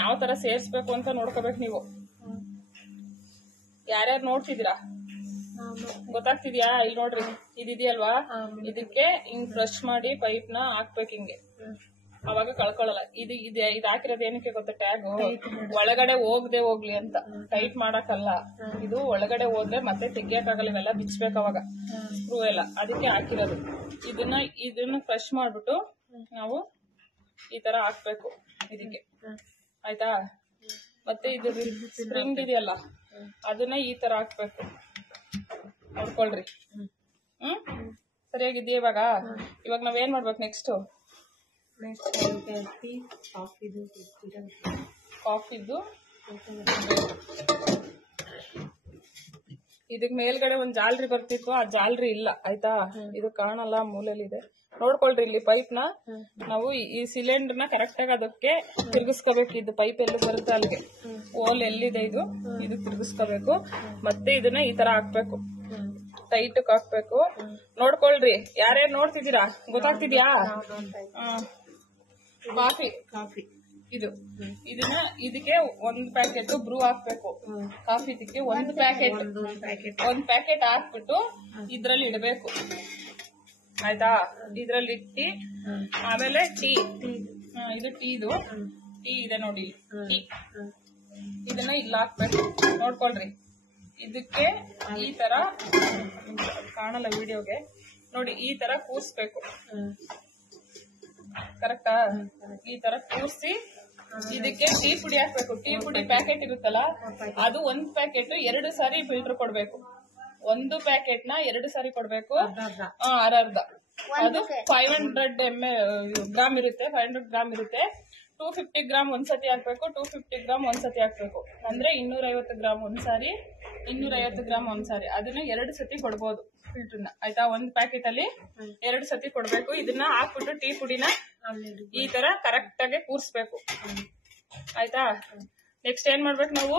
ಯಾವ ತರ ಸೇರ್ಸ್ಬೇಕು ಅಂತ ನೋಡ್ಕೋಬೇಕು ನೀವು. ಯಾರ್ಯಾರು ನೋಡ್ತಿದ್ದೀರಾ ಗೊತ್ತಾಗ್ತಿದ್ಯಾ? ಇಲ್ಲಿ ನೋಡ್ರಿ, ಇದಿದೆಯಲ್ವಾ, ಇದಕ್ಕೆ ಹಿಂಗ್ ಬ್ರಷ್ ಮಾಡಿ ಪೈಪ್ ನ ಹಾಕ್ಬೇಕು ಹಿಂಗೆ, ಅವಾಗ ಕಳ್ಕೊಳ್ಳಲ್ಲ. ಇದು ಹಾಕಿರೋದು ಏನಕ್ಕೆ ಗೊತ್ತಾ? ಟ್ಯಾಗ್ ಒಳಗಡೆ ಹೋಗದೆ ಹೋಗ್ಲಿ ಅಂತ, ಟೈಟ್ ಮಾಡಕ್ಕಲ್ಲ. ಇದು ಒಳಗಡೆ ಹೋದ್ರೆ ಮತ್ತೆ ತೆಗಿಯಕ್ಕಾಗಲ್ಲ, ಇವೆಲ್ಲ ಬಿಚ್ಬೇಕು ಅವಾಗ ಸ್ಕ್ರೂ ಎಲ್ಲ, ಅದಕ್ಕೆ ಹಾಕಿರೋದು. ಇದನ್ನ ಫ್ರೆಶ್ ಮಾಡ್ಬಿಟ್ಟು ನಾವು ಈ ತರ ಹಾಕ್ಬೇಕು ಇದಕ್ಕೆ, ಆಯ್ತಾ? ಮತ್ತೆ ಇದು ಸ್ಪ್ರಿಂಗ್ ಇದೆಯಲ್ಲ, ಅದನ್ನ ಈ ತರ ಹಾಕ್ಬೇಕು, ನೋಡ್ಕೊಳ್ರಿ. ಸರಿಯಾಗಿದೆಯಾ? ಇವಾಗ ನಾವೇನ್ ಮಾಡ್ಬೇಕು ನೆಕ್ಸ್ಟ್? ಕಾಫಿದು ಇದಕ್ ಮೇಲ್ಗಡೆ ಒಂದ್ ಜಾಲ್ರಿ ಬರ್ತಿತ್ತು, ಆ ಜಾಲ್ರಿ ಇಲ್ಲ, ಆಯ್ತಾ? ಇದು ಕಾಣಲ್ಲ, ಮೂಲೆಯಲ್ಲಿದೆ, ನೋಡ್ಕೊಳ್ರಿ. ಇಲ್ಲಿ ಪೈಪ್ ನ ನಾವು ಈ ಸಿಲಿಂಡರ್ ನ ಕರೆಕ್ಟ್ ಆಗಿ ಅದಕ್ಕೆ ತಿರ್ಗಿಸ್ಕೋಬೇಕು. ಇದು ಪೈಪ್ ಎಲ್ಲಿ ಬರುತ್ತೆ ಅಲ್ಲಿಗೆ, ಹೋಲ್ ಎಲ್ಲಿದೆ ಇದು ತಿರ್ಗಿಸ್ಕೋಬೇಕು. ಮತ್ತೆ ಇದನ್ನ ಈ ತರ ಹಾಕ್ಬೇಕು, ಟೈಟ್ ಹಾಕ್ಬೇಕು. ನೋಡ್ಕೊಳ್ರಿ, ಯಾರ್ಯಾರು ನೋಡ್ತಿದ್ದೀರಾ? ಗೊತ್ತಾಗ್ತಿದ್ಯಾ? ಕಾಫಿ ಇದಕ್ಕೆ 1 ಪ್ಯಾಕೆಟ್ ಬ್ರೂ ಹಾಕ್ಬೇಕು. ಕಾಫಿ ಇದಕ್ಕೆ 1 ಪ್ಯಾಕೆಟ್ ಹಾಕ್ಬಿಟ್ಟು ಇದ್ರಲ್ಲಿ ಇಡಬೇಕು, ಆಯ್ತಾ? ಇದ್ರಲ್ಲಿ ಇಟ್ಟಿ ಆಮೇಲೆ ಟೀ ಇದೆ ನೋಡಿ, ಟೀ ಇದನ್ನ ಇಲ್ಲ ಹಾಕ್ಬೇಕು. ನೋಡ್ಕೊಳ್ರಿ, ಇದಕ್ಕೆ ಈ ತರ ಕಾಣಲ್ಲ ವಿಡಿಯೋಗೆ, ನೋಡಿ ಈ ತರ ಕೂರ್ಸ್ಬೇಕು, ಕರೆಕ್ಟಾ? ಈ ತರ ಕೂರ್ಸಿ ಇದಕ್ಕೆ ಟೀ ಪುಡಿ ಹಾಕ್ಬೇಕು. ಟೀ ಪುಡಿ ಪ್ಯಾಕೆಟ್ ಇರುತ್ತಲ್ಲ, ಅದು 1 ಪ್ಯಾಕೆಟ್ 2 ಸಾರಿ ಫಿಲ್ಟರ್ ಕೊಡ್ಬೇಕು. 1 ಪ್ಯಾಕೆಟ್ ನ 2 ಸಾರಿ ಕೊಡ್ಬೇಕು, ಅರ್ಧ. ಅದು 500 ಗ್ರಾಮ್ ಇರುತ್ತೆ, 500 ಗ್ರಾಮ್ ಇರುತ್ತೆ. 250 ಗ್ರಾಮ್ ಒಂದ್ಸತಿ ಹಾಕ್ಬೇಕು, 250 ಗ್ರಾಮ್ ಒಂದ್ಸತಿ ಹಾಕ್ಬೇಕು. ಅಂದ್ರೆ 250 ಗ್ರಾಮ್ ಒಂದ್ಸಾರಿ, 250 ಗ್ರಾಮ್ ಒಂದ್ಸಾರಿ. ಅದನ್ನ 2 ಸತಿ ಕೊಡ್ಬೋದು ಫಿಲ್ಟರ್ನ, ಆಯ್ತಾ? 1 ಪ್ಯಾಕೆಟ್ ಅಲ್ಲಿ 2 ಸತಿ ಕೊಡ್ಬೇಕು. ಇದನ್ನ ಹಾಕ್ಬಿಟ್ಟು ಟೀ ಪುಡಿನ ಈ ತರ ಕರೆಕ್ಟ್ ಆಗಿ ಕೂರ್ಸ್ಬೇಕು, ಆಯ್ತಾ? ನೆಕ್ಸ್ಟ್ ಏನ್ ಮಾಡ್ಬೇಕು ನಾವು?